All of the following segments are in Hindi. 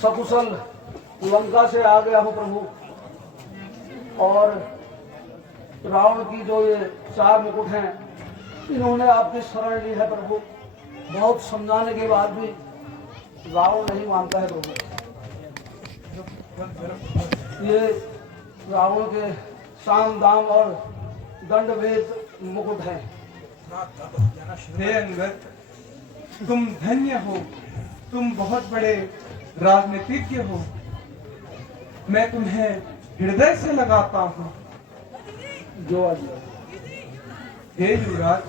सकुशल लंका से आ गया हूँ प्रभु। और रावण की जो ये 4 मुकुट हैं, इन्होंने आपकी शरण ली है प्रभु। बहुत समझाने के बाद भी रावण नहीं मानता है प्रभु। ये रावण के साम दाम और दंड भेद मुकुट हैं। हे अंगद, तुम धन्य हो, तुम बहुत बड़े राजनीतिज्ञ हो। मैं तुम्हें हृदय से लगाता हूँ। जो हे युवराज,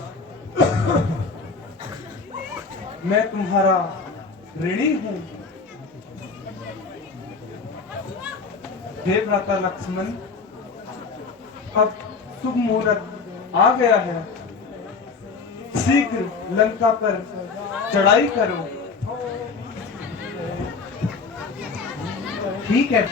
मैं तुम्हारा ऋणी हूँ। हे भ्राता लक्ष्मण, अब शुभ मुहूर्त आ गया है। शीघ्र लंका पर चढ़ाई करो। ठीक है।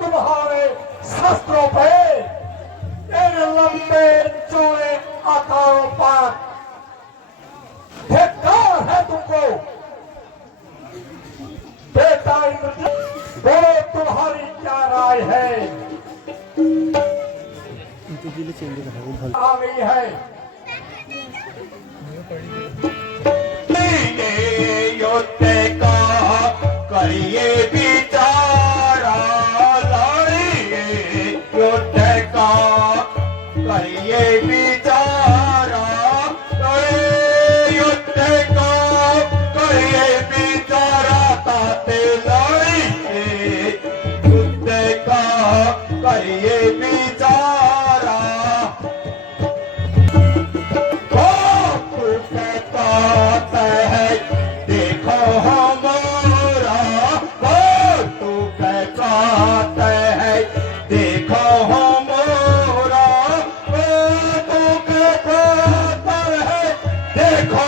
तुम्हारे शस्त्रों पे इन लंबे चौड़े आकारों पर धिक्कार है तुमको। बेटा इंद्र, बोलो तुम्हारी क्या राय है? आ गई है युद्ध का करिए विचारा, लड़िए युद्ध का करिए विचारा, युद्ध का करिए विचारा, ताते लड़िए युद्ध का करिए विचारा। देखो हमारा तू कहता है, देखो हमारा तू कहता है, देखो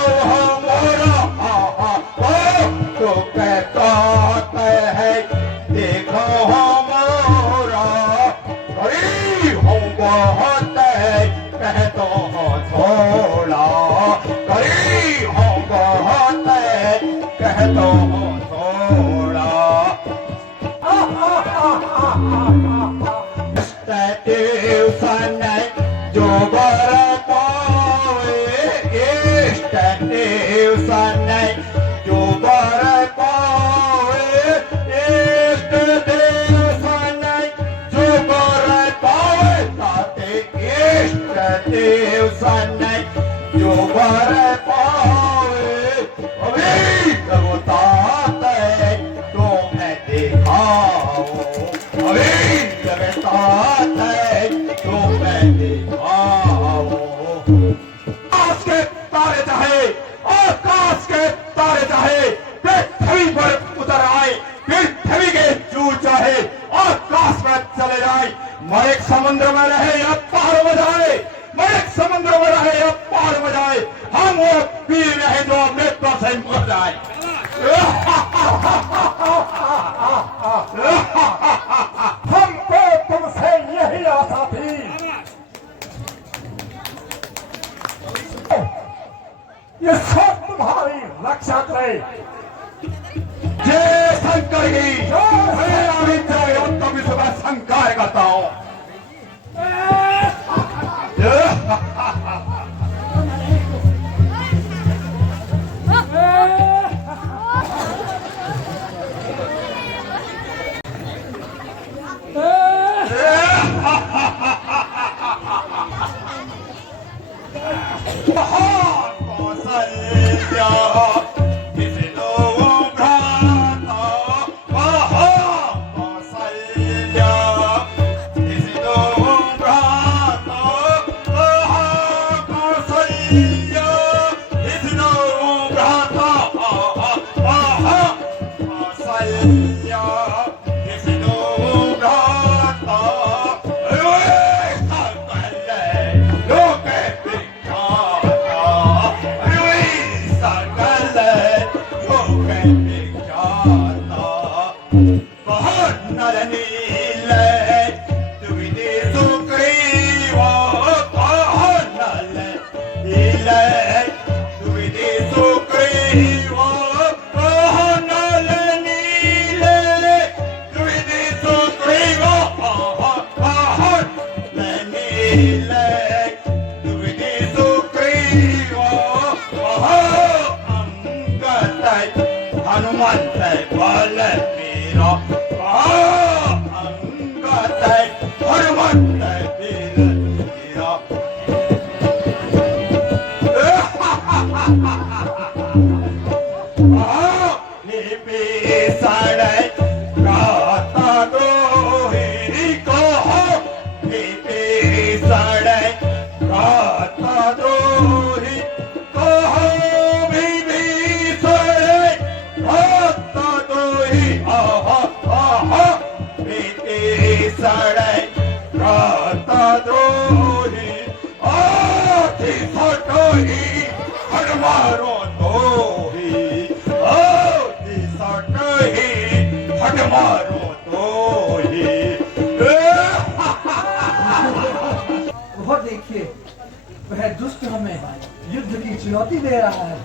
इष्ट देव सनै जो वर पावे इष्ट देव सनै जो वर पावे ताते इष्ट देव सनै जो वर पावे अभी लगता है तुम्हें दिखाओ अभी लगता है तुम्हें दिखाओ आकाश के तारे चाहे आकाश के तारे चाहे पृथ्वी पर उतर आए पृथ्वी के चूर चाहे आकाश में चले जाए मरेक समुद्र में रहे या पहाड़ में जाए मरेक समुद्र में रहे या पहाड़ में जाए हम वो पीर रहे जो मृत्यु से मर जाए हमको तुमसे यही आशा थी। ये सब तुम्हारी रक्षा करे। जय शंकर की मैं अभी तभी सुबह शंकर करता हूँ हनुमंत बल मेरा अंगत हनुमंत मेरा वो देखिए वह दुष्ट हमें युद्ध की चुनौती दे रहा है।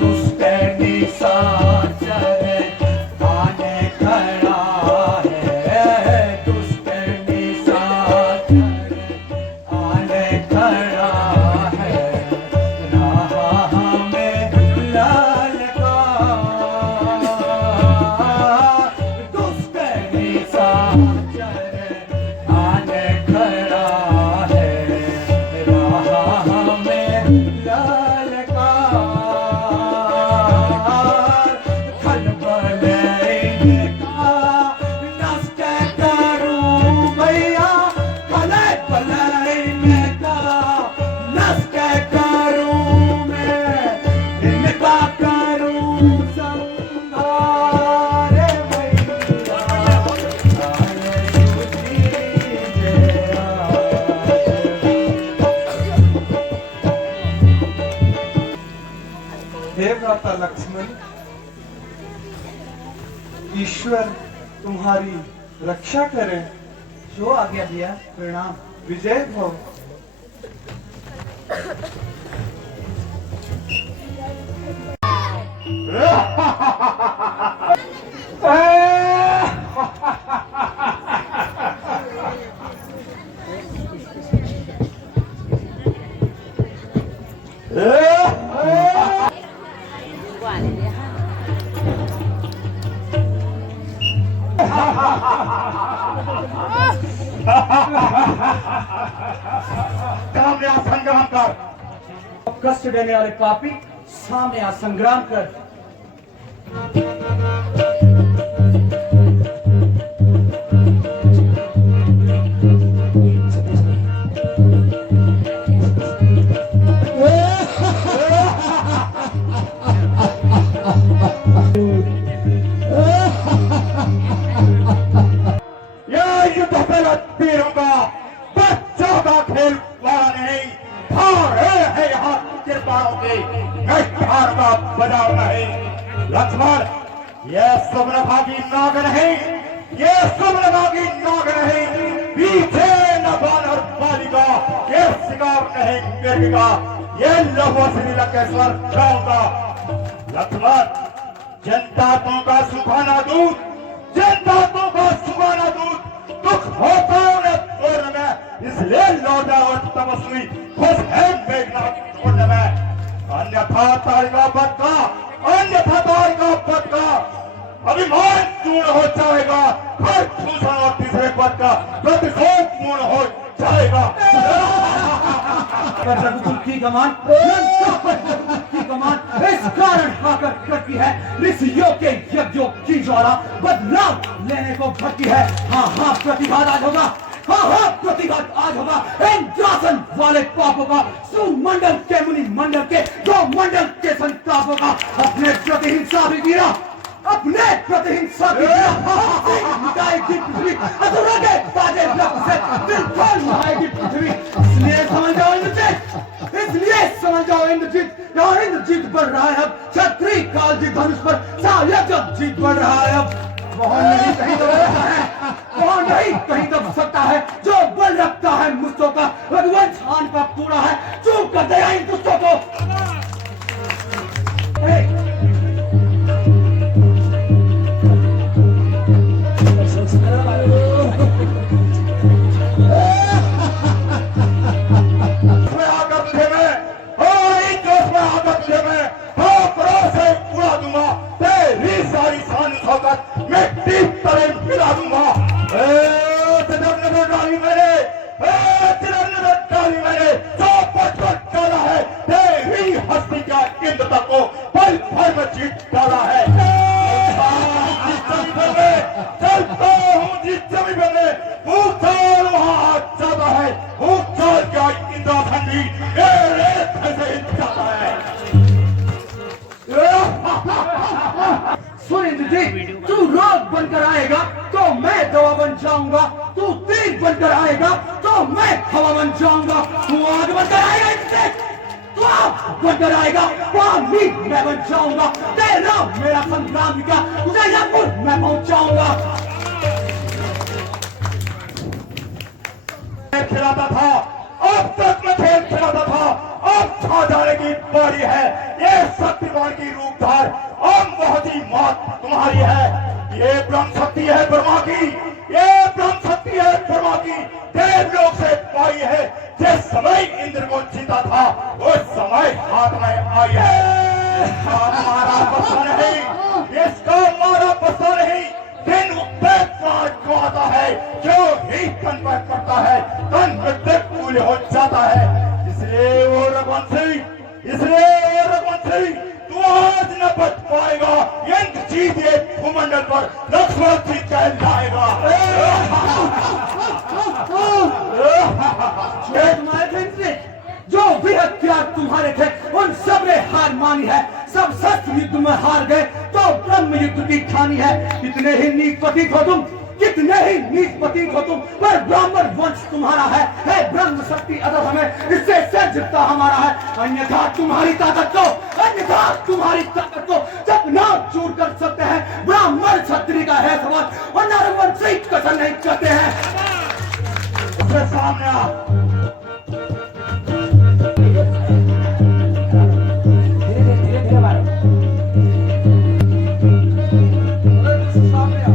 दुष्ट निशाचर हे भ्राता लक्ष्मण, ईश्वर तुम्हारी रक्षा करे। जो आज्ञा दिया, प्रणाम। विजय भव। सामने आ संग्राम कर। कष्ट देने वाले पापी सामने आ संग्राम कर। ये युद्ध पहला तीरों का, बच्चों का खेल वाला नहीं। हार है यहाँ किरदारों के, मैं हार का बजाव नहीं। लक्ष्मण, ये सुवर्णभागी नाग नहीं, ये सुवर्णभागी नाग नहीं। पीछे न बानर बालिका, ये शिकार नहीं मिर्गिका, ये लहू से लकेश्वर जाऊंगा। लक्ष्मण, जनताओं का सुखाना दूध, जनताओं का सुखाना दूध, दुख होता है पूर्ण में, इसलिए लौटा और तपस्वी खुश है मेघनाथ पूर्ण में। अन्यथा तारिका बदका, अन्यथा तारिका बदका, अभिमान चूर्ण हो जाएगा। हर दूसरा और तीसरे पद का प्रतिशोध पूर्ण हो जाएगा। रघुकुल की कमान, की कमान इस कारण आकर करती है। ऋषियों के यज्ञों की ज्वाला बदलाव लेने को भरती है। हाँ हाँ, प्रतिघात आज होगा। हाँ हाँ, प्रतिघात आज होगा। इंद्रासन वाले पापों का, सुमंडल के मुनि मंडल के, दो मंडल के संतापों का, अपने प्रति हिंसा भी गिरा, अपने प्रति हिंसा भी गिरा। मिटाएगी पृथ्वी असुरों के ताजे रक्त से, दिल खोल नहाएगी पृथ्वी। इसलिए समझ जाओ इंद्रजीत, इसलिए समझ जाओ इंद्रजीत, यहाँ इंद्रजीत बढ़ रहा है अब। क्षत्रिय कालजी धनुष पर सायक जीत बढ़ रहा है अब। वहाँ नहीं कहीं दब सकता है, वहाँ नहीं कहीं दब सकता है। जो बल रखता है मुझको का, रघुवंश खान का पूरा है, चूक कर दया इन दुष्टों को। तू रोग बनकर आएगा तो मैं दवा बन जाऊंगा, तू तीर बनकर आएगा तो मैं हवा बन जाऊंगा, तू आग बनकर आएगा, तू आग बनकर आएगा पानी मैं बन जाऊंगा, तेरा मेरा संग्राम का तुझे यमपुर मैं पहुंचाऊंगा। खिलाता था, अब तक मैं खेल खिलाता था, अब छा जाने की बारी है। ये शक्तिमान की रूपधार अब बहुत ही मौत तुम्हारी है। ये ब्रह्म शक्ति है ब्रह्मा की, ये ब्रह्म शक्ति है ब्रह्मा की, देवलोक से पाई है। जिस समय इंद्र को जीता था उस समय हाथ में आई है। इसका मारा बसा नहीं, इसका मारा बसा नहीं, दिन को आता है जो ही तन पर पड़ता है तन मृत्यु पूल हो जाता है। इसलिए वो रघुवंशी, इसलिए वो रघुवंशी तू आज न बच पाएगा। इंद्रजीत ये भूमंडल पर लक्ष्मण जी कहलाएगा। जो भी हथियार तुम्हारे थे उन सब ने हार मानी है, सब शस्त्र युद्ध में हार गए तो ब्रह्म युद्ध की ठानी है। कितने ही नीच प्रतीत हो तुम, कितने ही नीच प्रतीत हो तुम, पर ब्राह्मण वंश तुम्हारा है ब्रह्म शक्ति अदर हमें इससे जितना हमारा है। अन्यथा तुम्हारी ताकत को, अन्यथा साथ तुम्हारी ताकत को जब नाम चूर कर सकते हैं, ब्राह्मण क्षत्रिय का है सवाल और नरवंशी कसर नहीं करते हैं। उसके सामने आ। धीरे धीरे मारो। सामने आ।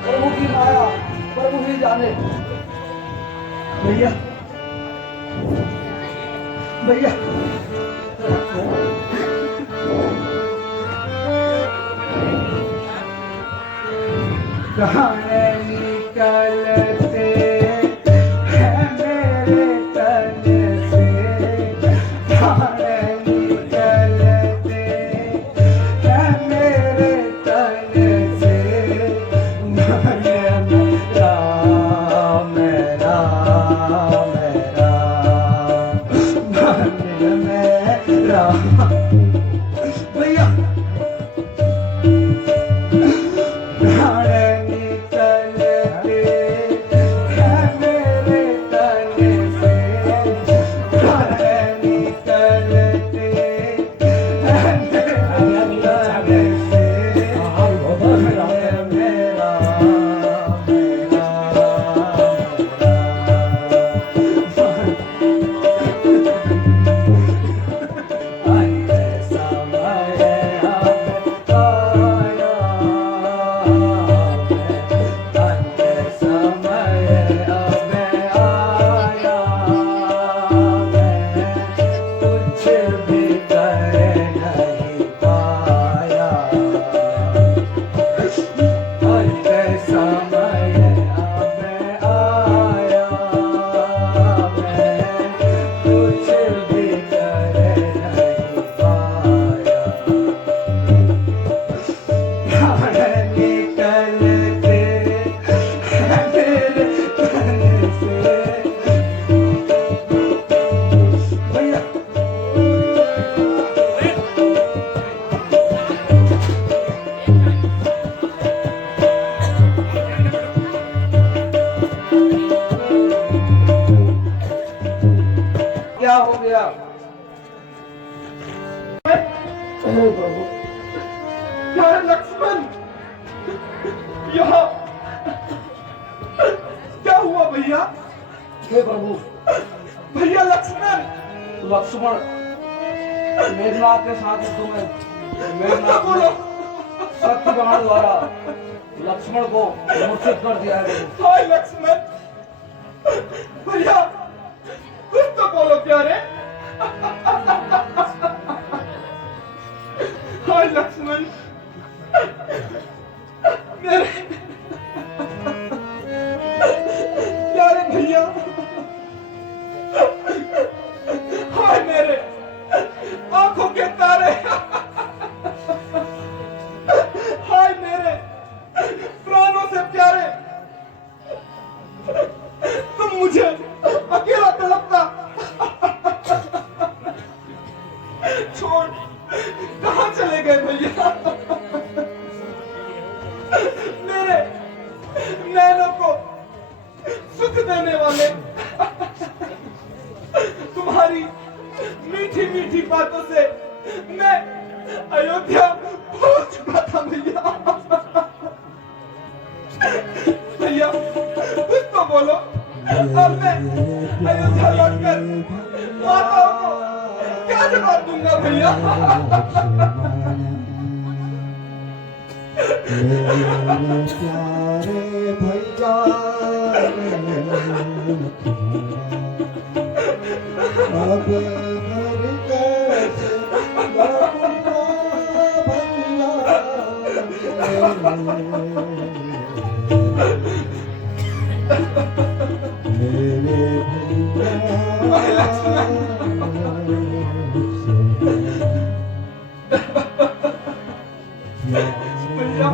प्रभु की माया प्रभु ही जाने। भैया भैया कहाँ निकलते हैं मेरे तन से, कहाँ निकलते हैं मेरे तन से, मेरा मेरा मेरा मेरा भैया क्या हो गया? हे प्रभु, क्या है लक्ष्मण? यहाँ क्या हुआ भैया? हे प्रभु, भैया लक्ष्मण लक्ष्मण मेघनाथ के साथ युद्ध में मेघनाथ बोलो। ने सत्यवान द्वारा लक्ष्मण को मूर्छित कर दिया है। हाय लक्ष्मण, भैया कुछ तो बोलो प्यारे। हाय लक्ष्मण, मेरे प्यारे भैया, हाय मेरे आंखों के तारे, हाय मेरे प्राणों से प्यारे, तुम मुझे अकेला तड़पता छोड़ कहां चले गए भैया? मेरे नैनों को सुख देने वाले, तुम्हारी मीठी मीठी बातों से मैं अयोध्या पहुंच चुका था भैया। भैया कुछ तो बोलो, अब मैं अयोध्या लौटकर माताओं को क्या जवाब दूंगा भैया? मेरे प्यारे भैया अब घर कैसे लौटूंगा भैया मेरे भैया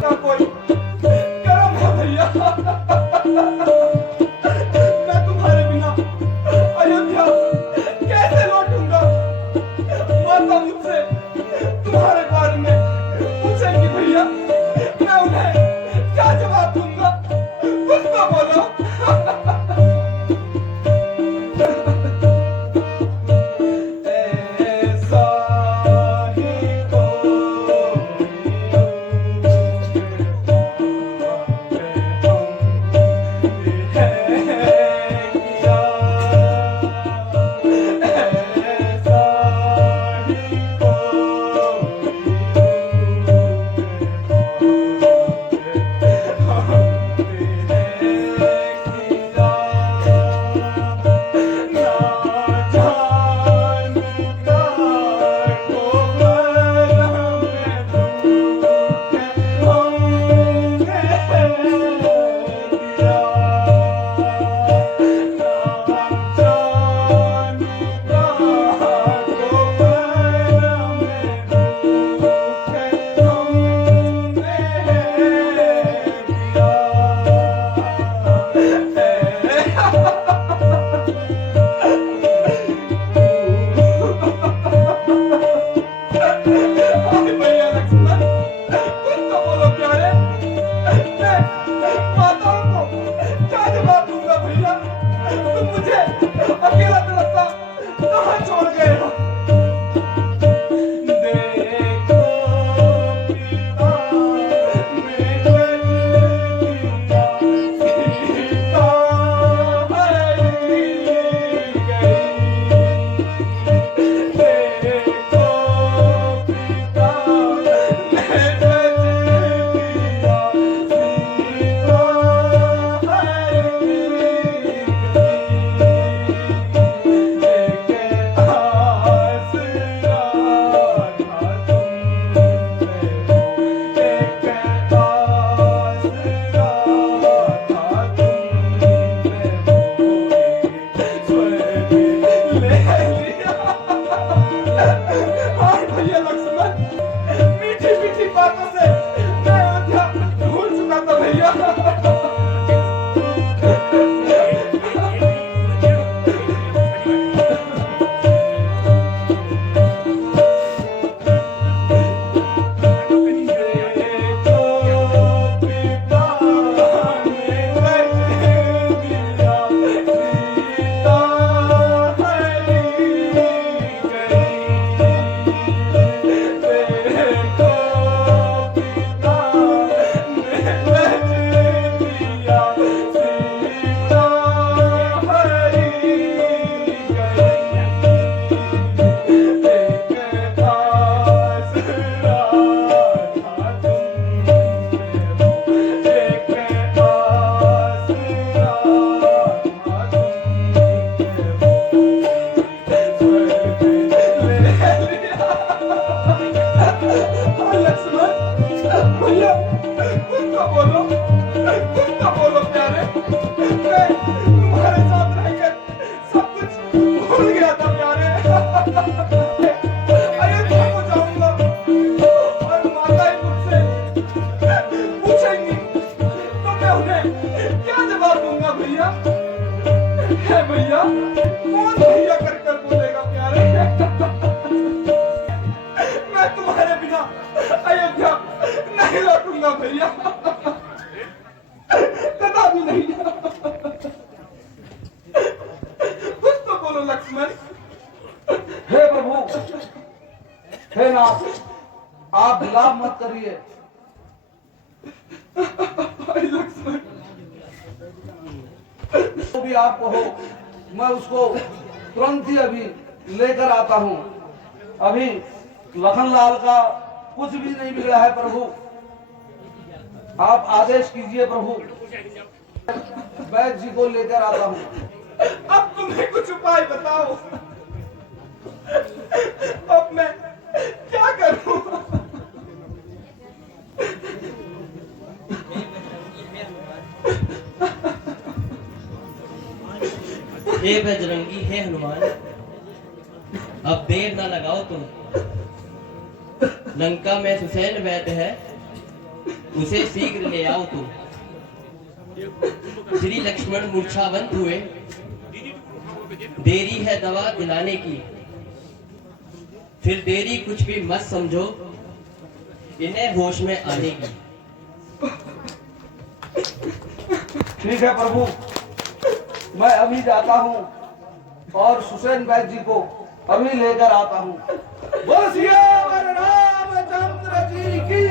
ना कोई कर्म है भैया। मैं तुम्हारे बिना अयोध्या कैसे लौटूंगा? माता मुझसे तुम्हारे बारे में पूछेंगी भैया, मैं उन्हें क्या जवाब दूंगा? कुछ तो बोलो। ऐसा ही भैया लक्ष्मण कुछ तो बोलो प्यारे, मैं माताओं को क्या जवाब दूंगा भैया? तुम मुझे अकेला तड़पता कहाँ छोड़ गए हो? देखो पिता मेरे पिता सीता हरी गई। देखो पिता मेरे पिता सीता हरी भैया लक्ष्मण मीठी मीठी बातों से मैं अयोध्या भूल चुका था भैया। भैया कुछ तो बोलो प्यारे, मैं तुम्हारे साथ रहकर सब कुछ भूल गया था प्यारे। अयोध्या को जाऊंगा और माता ही मुझसे पूछेंगी तो मैं उन्हें क्या जवाब दूंगा भैया? है भैया कौन भैया कर कर बोलेगा प्यारे? मैं तुम्हारे बिना अयोध्या नहीं लौटूंगा भैया, कदा भी नहीं। कुछ विलाप मत करिए। भाई लक्ष्मण, जो भी आप कहो मैं उसको तुरंत ही अभी लेकर आता हूँ। अभी लखनलाल का कुछ भी नहीं बिगड़ा है प्रभु, आप आदेश कीजिए प्रभु। वैद्य जी को लेकर आता हूँ। अब तुम्हें कुछ उपाय बताओ। अब मैं क्या करूं? हे बजरंगी, हे हनुमान, अब देर ना लगाओ तुम। लंका में सुसैन वैद्य है, उसे शीघ्र ले आओ तुम। श्री लक्ष्मण मूर्छावंत हुए, देरी है दवा दिलाने की। फिर देरी कुछ भी मत समझो, इन्हें होश में आने की। ठीक है प्रभु, मैं अभी जाता हूँ और सुसैन वैद्य जी को अभी लेकर आता हूँ। बोल सियावर रामचंद्र जी की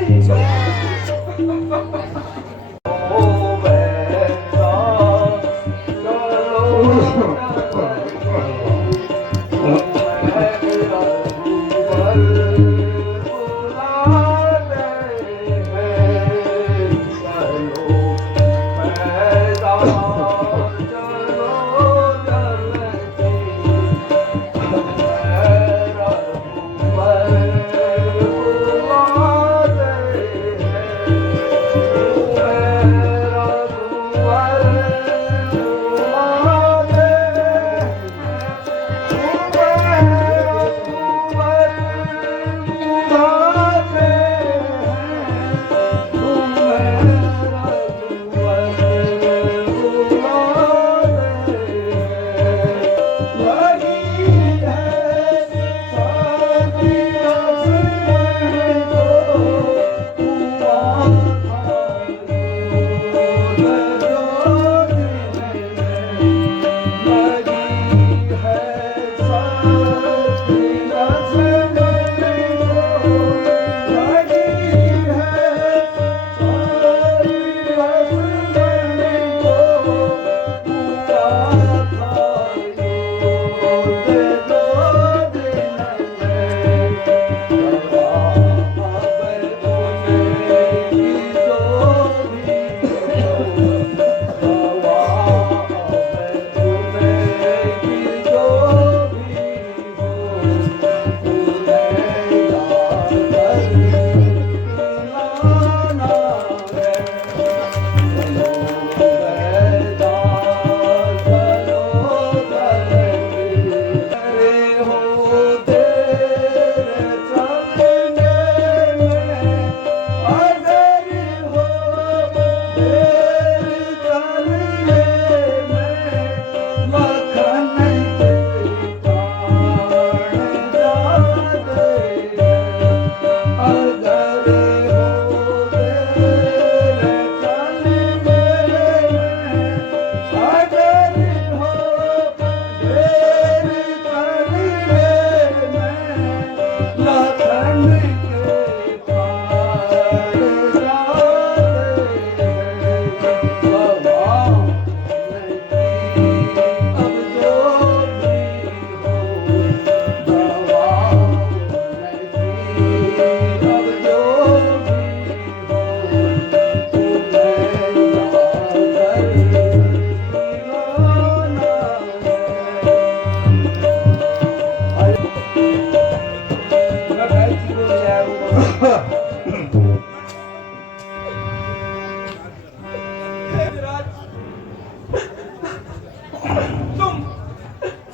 तुम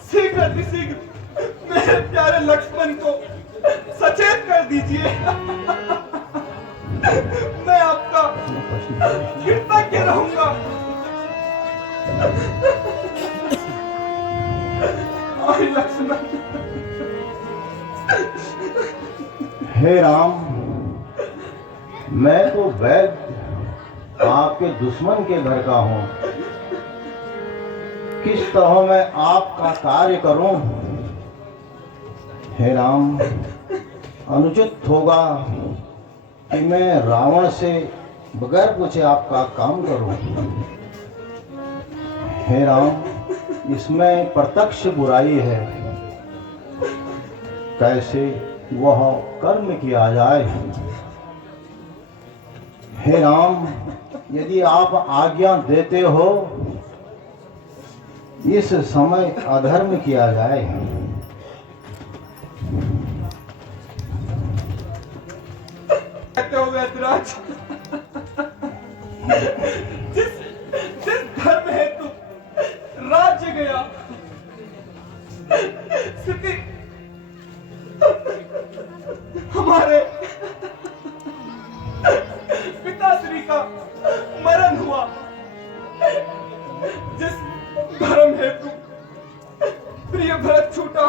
शीघ्र अतिशीघ्र मेरे प्यारे लक्ष्मण को सचेत कर दीजिए। मैं आपका कृतज्ञ रहूंगा। और लक्ष्मण, हे राम, मैं तो वैद्य आपके दुश्मन के घर का हूं। किस तरह मैं आपका कार्य करूं? हे राम, अनुचित होगा कि मैं रावण से बगैर पूछे आपका काम करूं। हे राम, इसमें प्रत्यक्ष बुराई है, कैसे वह कर्म किया जाए। हे राम, यदि आप आज्ञा देते हो इस समय अधर्म किया जाए। कहते हो वैद्यराज, जिस जिस धर्म हेतु राज्य गया, स्थिति हमारे पिताश्री का मरण हुआ, जिस धर्म हेतु प्रिय भरत छूटा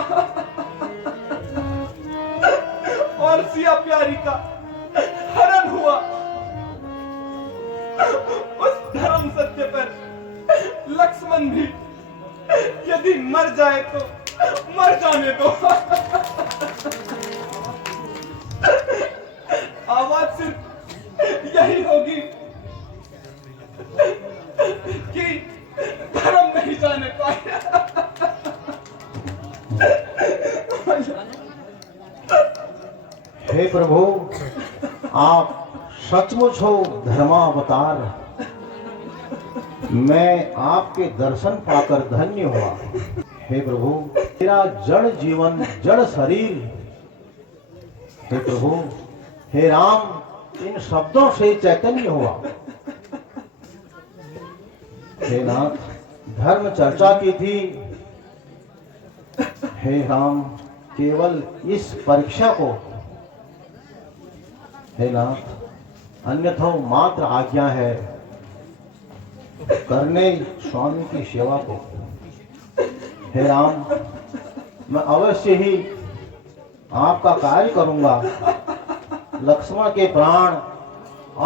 और सिया प्यारी का हरण हुआ, उस धर्म सत्य पर लक्ष्मण भी यदि मर जाए तो मर जाने दो। आवाज सिर्फ यही होगी कि धर्म नहीं जाने पाए। हे प्रभु, आप सचमुच हो धर्मावतार। मैं आपके दर्शन पाकर धन्य हुआ। हे प्रभु, तेरा जड़ जीवन, जड़ शरीर। हे प्रभु, हे राम, इन शब्दों से चैतन्य हुआ। हे नाथ, धर्म चर्चा की थी। हे राम, केवल इस परीक्षा को। हे नाथ, अन्यथा मात्र आज्ञा है करने स्वामी की सेवा को। हे राम, मैं अवश्य ही आपका कार्य करूंगा। लक्ष्मण के प्राण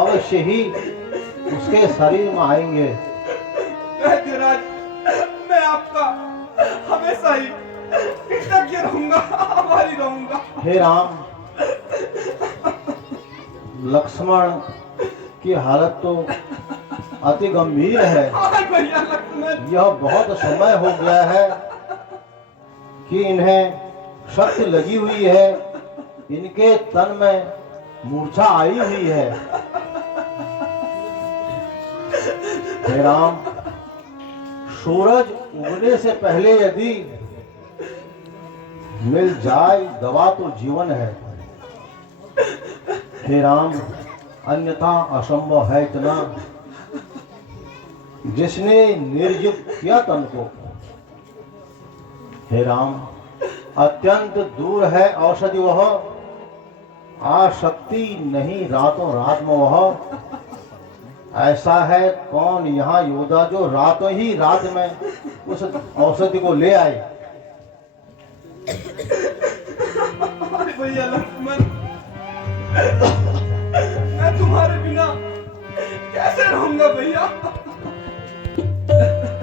अवश्य ही उसके शरीर में आएंगे। वैद्यराज, मैं आपका हमेशा ही कृतज्ञ रहूंगा, आभारी रहूंगा। हे राम, लक्ष्मण की हालत तो अति गंभीर है। भैया लक्ष्मण, यह बहुत समय हो गया है कि इन्हें शक्ति लगी हुई है, इनके तन में मूर्छा आई हुई है। हे राम, सूरज उगने से पहले यदि मिल जाए दवा तो जीवन है। हे राम, अन्यथा असंभव है इतना। जिसने निर्जीव किया तन को, हे राम, अत्यंत दूर है औषधि वह, आशक्ति नहीं रातों रात में वह। ऐसा है कौन यहाँ योद्धा जो रातों ही रात में उस औषधि को ले आए। भैया लक्ष्मण, मैं तुम्हारे बिना कैसे रहूंगा भैया।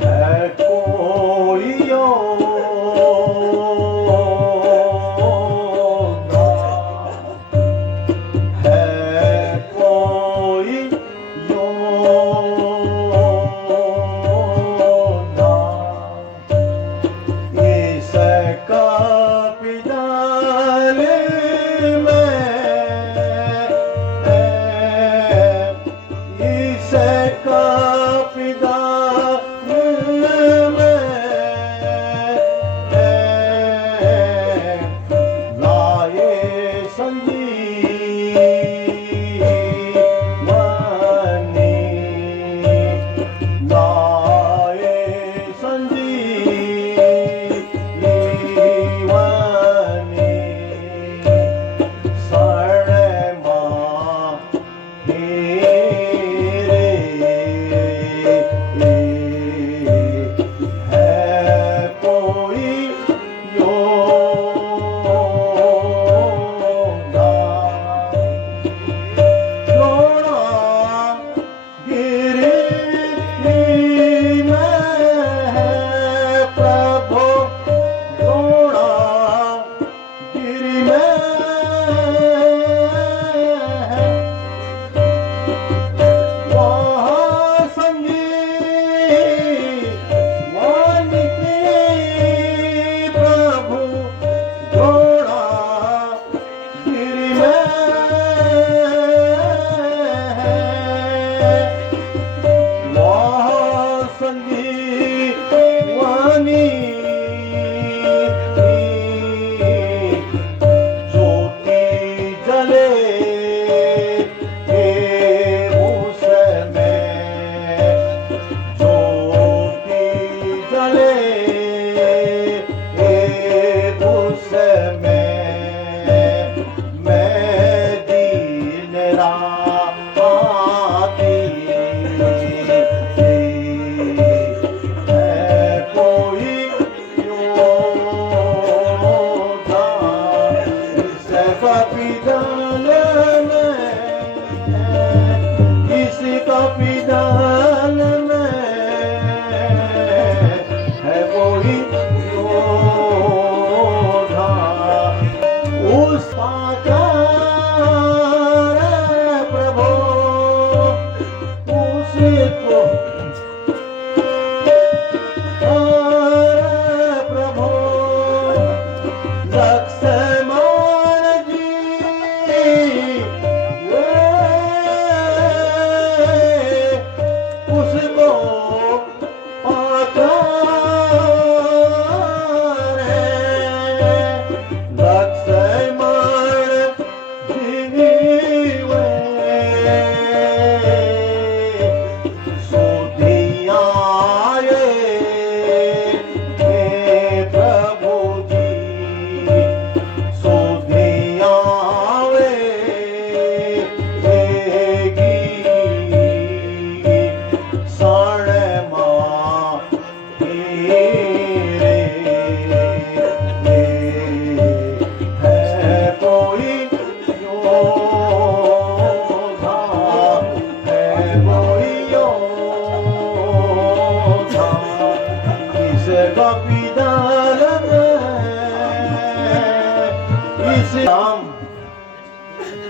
है कोई योद्धा, है कोई योद्धा, इसका पिदाल में, इसका पिदाल में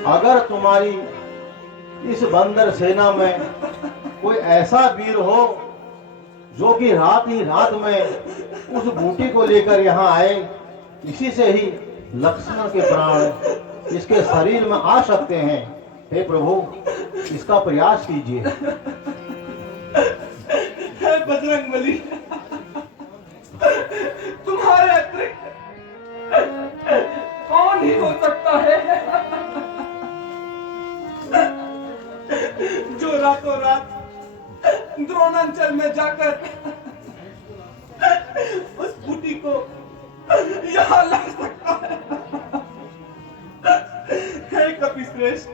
अगर तुम्हारी इस बंदर सेना में कोई ऐसा वीर हो जो कि रात ही रात में उस बूटी को लेकर यहाँ आए, इसी से ही लक्ष्मण के प्राण इसके शरीर में आ सकते हैं। हे प्रभु, इसका प्रयास कीजिए। हे बजरंगबली, तुम्हारे अतिरिक्त कौन ही हो सकता है जो रातों रात द्रोणांचल में जाकर उस बूटी को यहाँ ला सकता है। हे कपिश्रेष्ठ,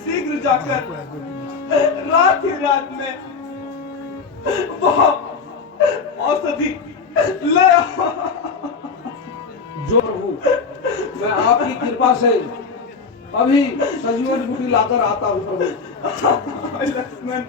शीघ्र जाकर रात ही रात में वह औषधि ले आओ। जो प्रभु, मैं आपकी कृपा से अभी संजीवन बूटी लाकर आता हूँ प्रभु। लक्ष्मण,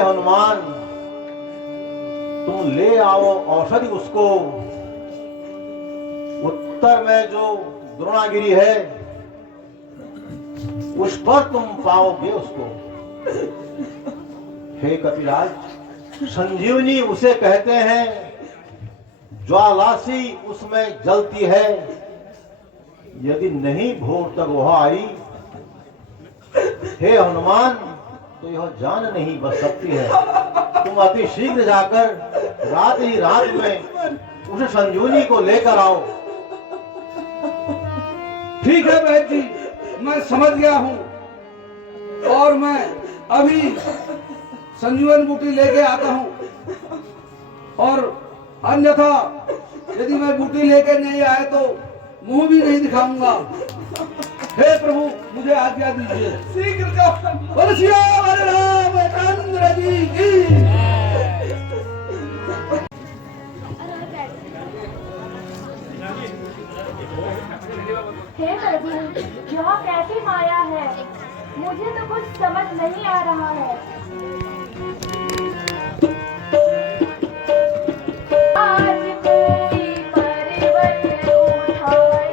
हनुमान, तुम ले आओ औषधि उसको। उत्तर में जो द्रोणागिरी है उस पर तुम पाओगे उसको। हे कपिराज, संजीवनी उसे कहते हैं, ज्वालासी उसमें जलती है। यदि नहीं भोर तक वह आई, हे हनुमान, तो यह जान नहीं बच सकती है। तुम अति शीघ्र जाकर रात ही रात में उस संजीवनी को लेकर आओ। ठीक है बहन जी, मैं समझ गया हूँ और मैं अभी संजीवन बूटी लेके आता हूँ। और अन्यथा यदि मैं बूटी लेके नहीं आए तो मुंह भी नहीं दिखाऊंगा। हे प्रभु, मुझे आज्ञा दीजिए। शीघ्र जाओ। बोल सियावर रामचंद्र जी की। हे प्रभु, यह कैसी माया है, मुझे तो कुछ समझ नहीं आ रहा है। आज कोई पर्वत उठाए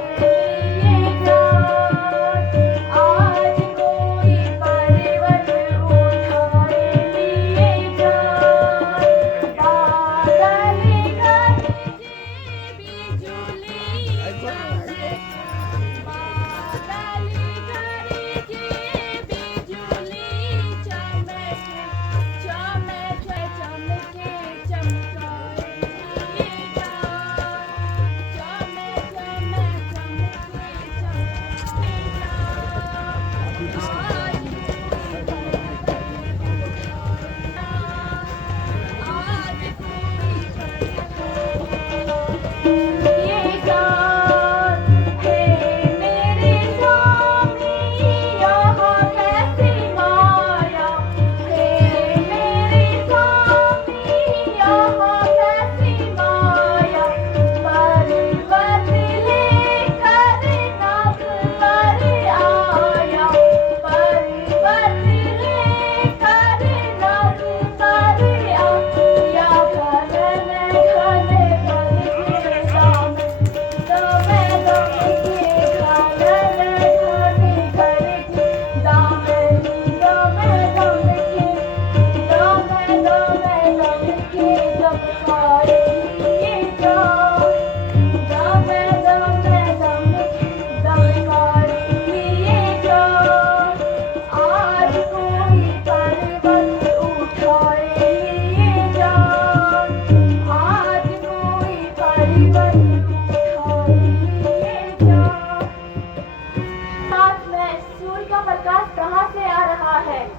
का प्रकाश कहाँ से आ रहा है?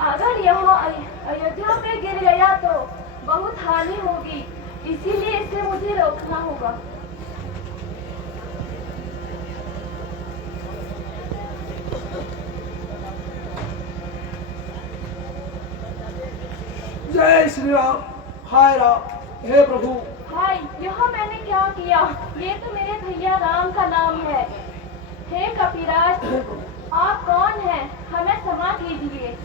अगर यह अयोध्या पे गिर गया तो बहुत हानि होगी, इसीलिए इसे मुझे रोकना होगा। जय श्री राम। हाय राम, हे प्रभु। हाय, यह मैंने क्या किया? ये तो मेरे भैया राम का नाम है। हे कपिराज, आप कौन हैं? हमें क्षमा कीजिए।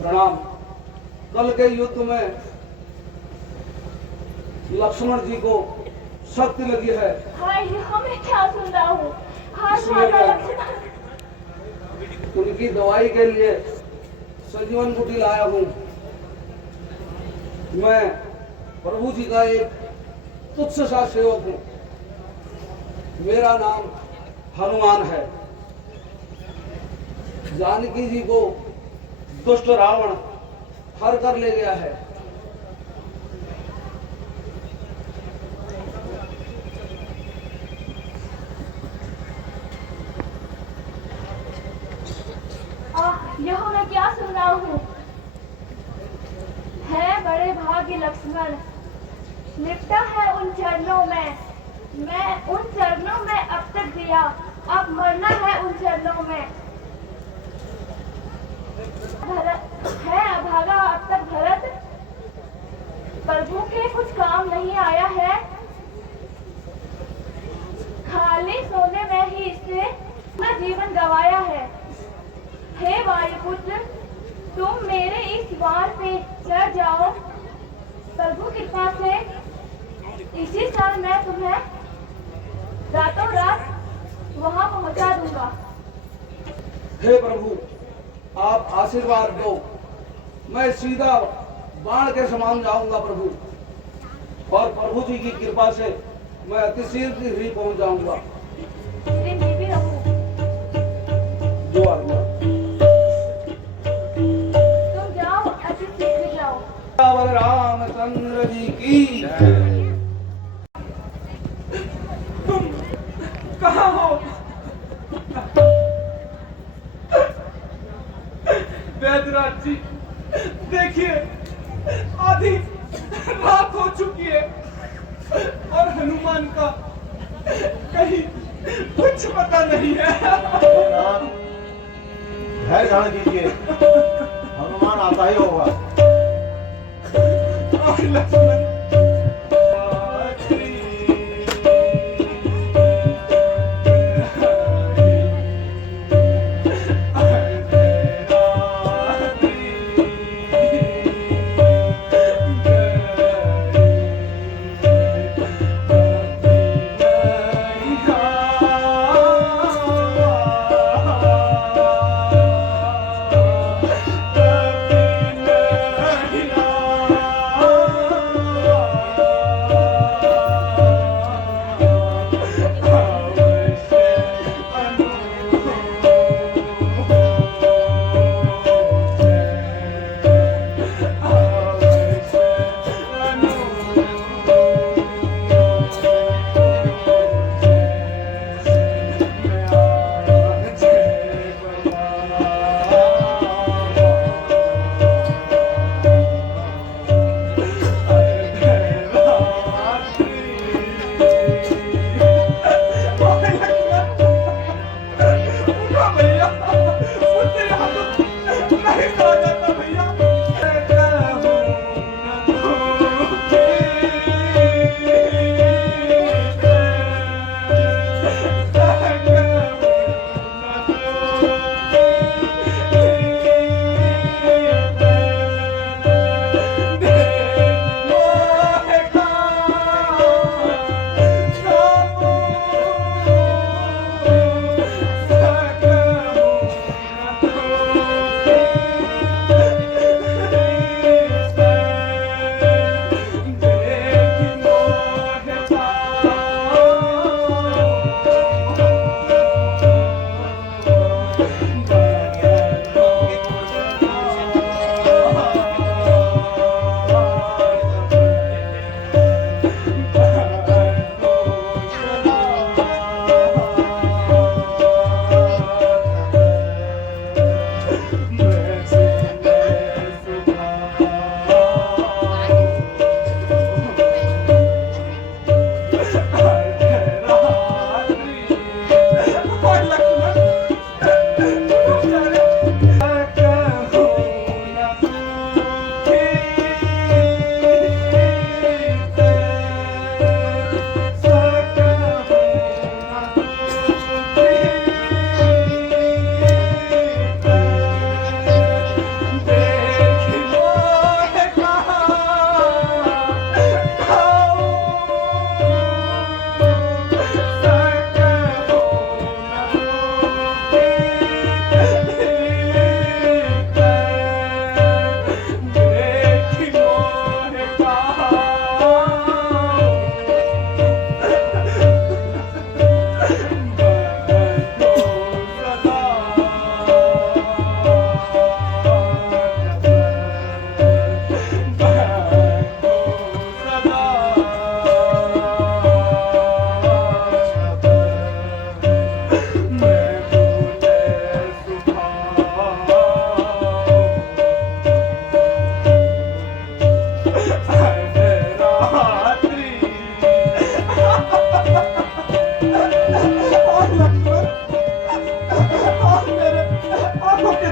प्रणाम। कल के युद्ध में लक्ष्मण जी को शक्ति लगी है। हाय, यह मैं क्या सुन रहा हूँ? हाय इसलिए माता मैं- लक्ष्मण। उनकी दवाई के लिए संजीवन बूटी लाया हूँ। मैं प्रभु जी का एक तुच्छ सा सेवक हूँ। मेरा नाम हनुमान है। जानकी जी को दुष्ट रावण हर कर ले गया है। यह मैं क्या सुन रहा हूँ? है बड़े भाग्य लक्ष्मण, लिपटा है उन चरणों में। मैं उन चरणों में अब तक दिया, अब मरना है उन चरणों में। भरत है अभागा अब तक भरत, प्रभु के कुछ काम नहीं आया है। खाली सोने में ही इसने अपना जीवन गंवाया है। हे वायुपुत्र, तुम मेरे इस वार पे चढ़ जाओ। प्रभु कृपा से इसी साल मैं तुम्हें रातों रात वहां पहुंचा दूंगा। हे प्रभु, आप आशीर्वाद दो। मैं सीधा बाण के समान जाऊंगा प्रभु, और प्रभु जी की कृपा से मैं अति शीघ्र ही पहुंच जाऊंगा। श्री देवी रहूं। जो आज्ञा। तुम जाओ, अति शीघ्र जाओ। रावण रामचंद्र जी की तुम कहाँ हो? वैद्यराज जी, देखिए, आधी रात हो चुकी है और हनुमान का कहीं कुछ पता नहीं है। है जान कीजिए, हनुमान आता ही होगा। और लक्ष्मण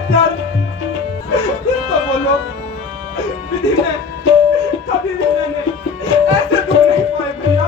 प्यारे, कुछ तो बोलो। विधि में कभी भी मैंने ऐसे दुख नहीं पाए भैया।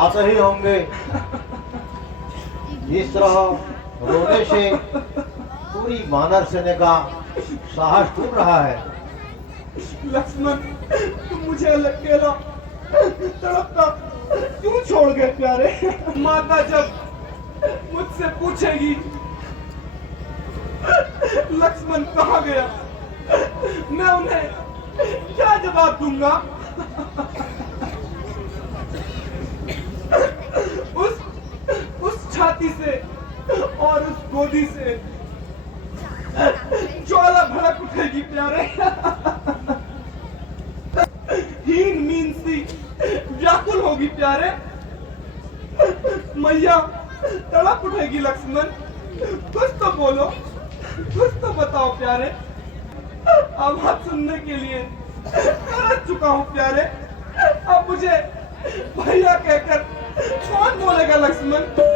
आते ही होंगे। इस तरह रोने से पूरी वानर सेना का साहस टूट रहा है। लक्ष्मण, तुम मुझे अकेला तड़पता क्यों छोड़ गए प्यारे? माता जब मुझसे पूछेगी लक्ष्मण कहाँ गया, मैं उन्हें क्या जवाब दूंगा? उस छाती से और उस गोदी से ज्वाला भड़क उठेगी प्यारे। हीन मीन सी व्याकुल होगी प्यारे। मैया तड़प उठेगी लक्ष्मण। कुछ तो बोलो, कुछ तो बताओ प्यारे। आवाज सुनने के लिए तरस चुका हूँ प्यारे। अब मुझे भैया कहकर कौन बोलेगा लक्ष्मण?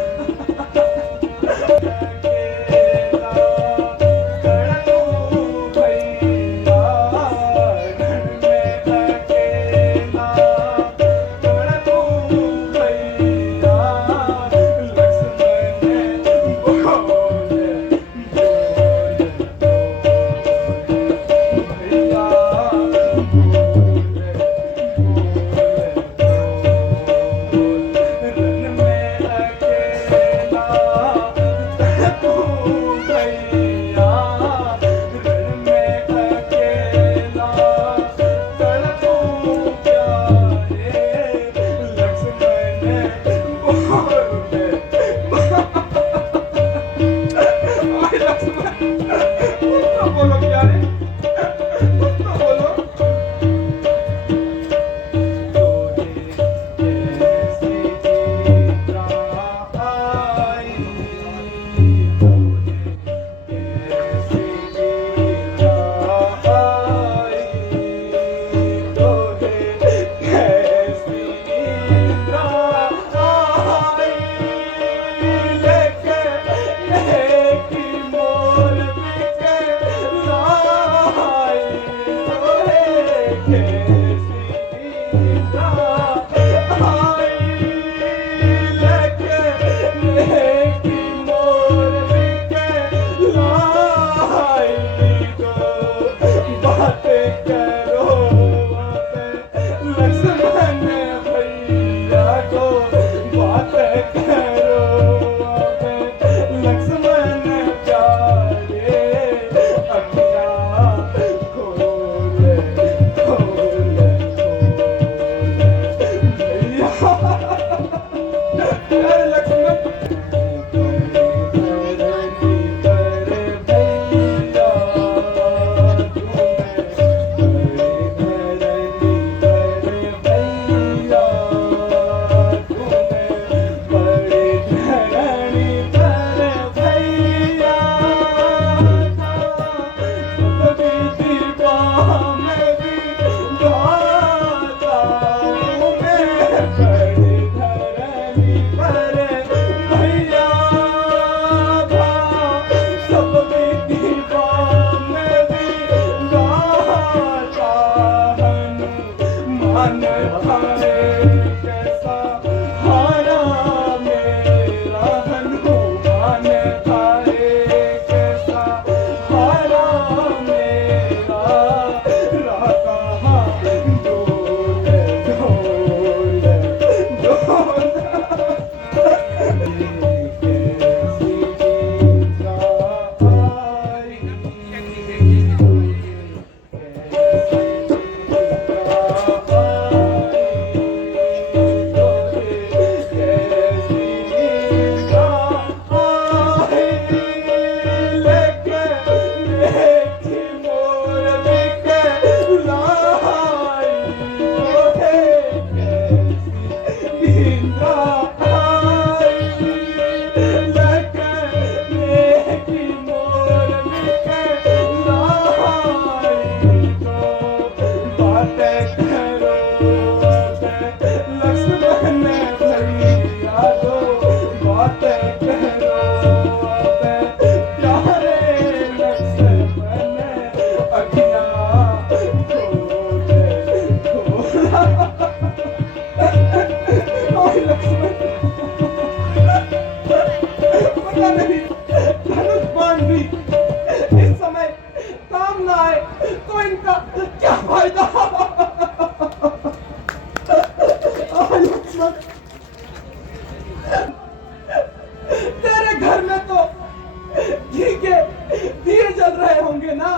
चल रहे होंगे ना?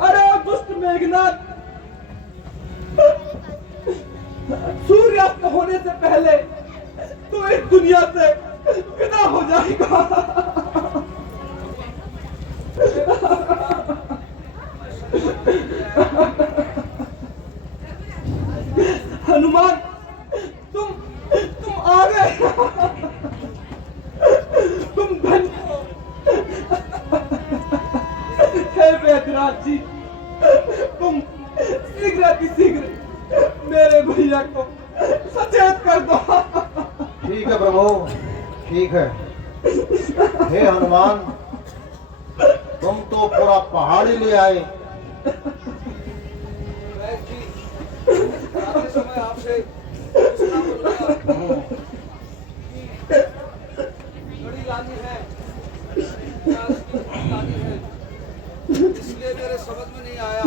अरे दुष्ट मेघनाथ, सूर्यास्त होने से पहले तो इस दुनिया से विदा हो जाएगा। हनुमान, तुम आ गए। तुम धन्य हो। हे वेदराज जी, तुम शीघ्र मेरे भैया को सचेत कर दो। ठीक है प्रभु, ठीक है। हे हनुमान, तुम तो पूरा पहाड़ ही ले आए। आते समय आपसे पूछना पड़ेगा कि बड़ी लानी है या उसकी लानी है, इसलिए मेरे समझ में नहीं आया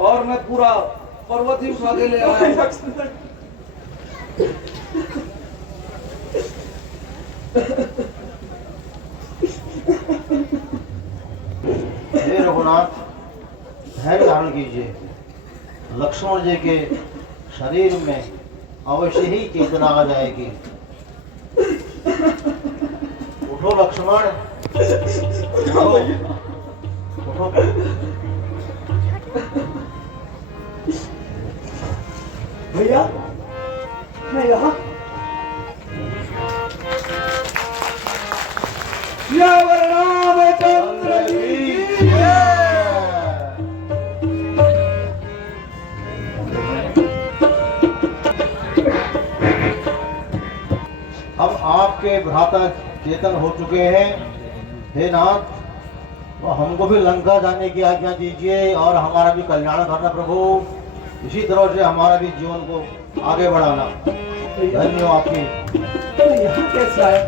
और मैं पूरा पर्वत ही उठा के ले आया। हे रघुनाथ, धैर्य धारण कीजिए। लक्ष्मण जी के शरीर में अवश्य ही चेतना आ जाएगी। उठो लक्ष्मण, उठो, उठो। भैया, मैं यहाँ। रामचंद्र की जय। हम आपके भ्राता चेतन हो चुके हैं। हे नाथ, तो हमको भी लंका जाने की आज्ञा दीजिए और हमारा भी कल्याण करना प्रभु। इसी तरह से हमारा भी जीवन को आगे बढ़ाना। धन्य हो आपकी। तो यहाँ कैसे आया?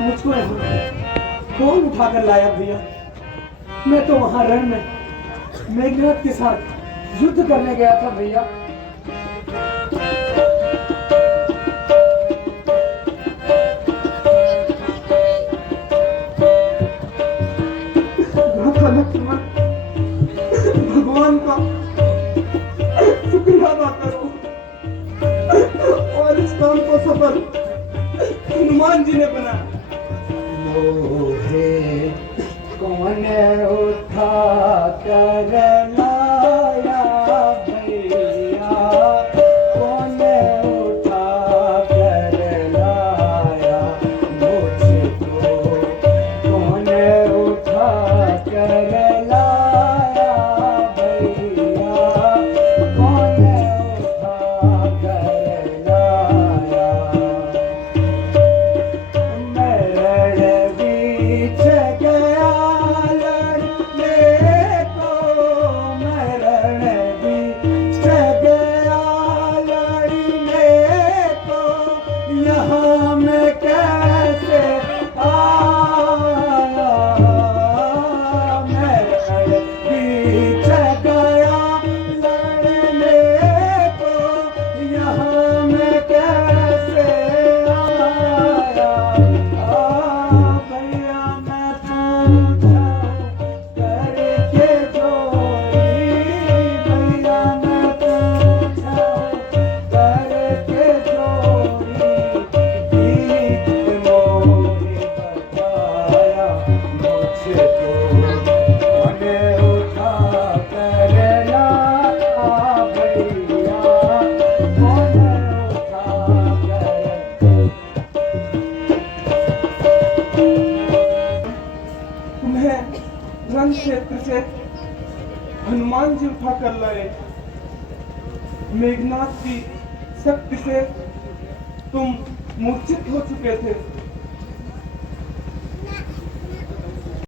मुझको यहाँ कौन उठा कर लाया भैया? मैं तो वहाँ रण में मेघनाथ के साथ युद्ध करने गया था भैया। भगवान का शुक्रिया अदा करो और इस काम को सफल हनुमान जी ने बनाया। मोहे कौन उठा कर लाया भैया, कौन उठा कर लाया मुझको, कौन उठा कर लाया भैया, कौन उठा कर लाया। मैं बीच गया लड़ने को, मैं बीच गया लड़ने को, यहाँ मैं कैसे आया। मैं बीच गया लड़ने को, यहाँ मैं कैसे आया। भैया मैं पूछा करके जोड़ी, भैया मैं पूछा करके जोड़ी, गीत मोरी बताया मुझको, कौन उठा कर लाया भैया, कौन उठा कर। तुम्हें रण क्षेत्र से हनुमान जी उठा कर लाए। मेघनाथ की शक्ति से तुम मूर्छित हो चुके थे।